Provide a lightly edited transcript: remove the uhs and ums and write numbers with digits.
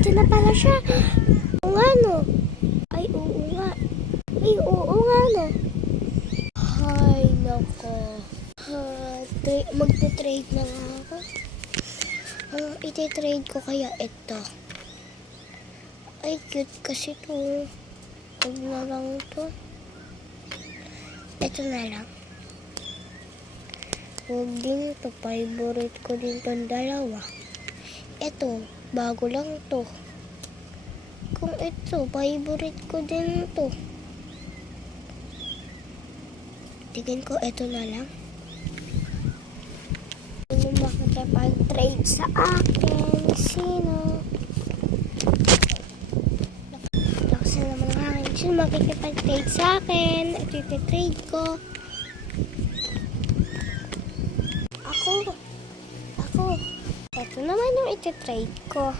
Nandiyan na pala siya. Oo nga no. Ay, oo nga. Ay, oo nga no. Ay, nako. Magte-trade na nga ako. Iti-trade ko kaya ito. Ay, cute kasi to. Huwag na lang to. Ito na lang. Huwag din ito. Favorite ko din itong dalawa. Ito, bago lang to. Kung ito, favorite ko din to. Tingin ko ito na lang. Sino makikipag-trade sa akin? Sino? Lakas na naman ang hangin. Sino makikipag-trade sa akin? Iti-trade ko. Ako. Ito naman yung iti-trade ko.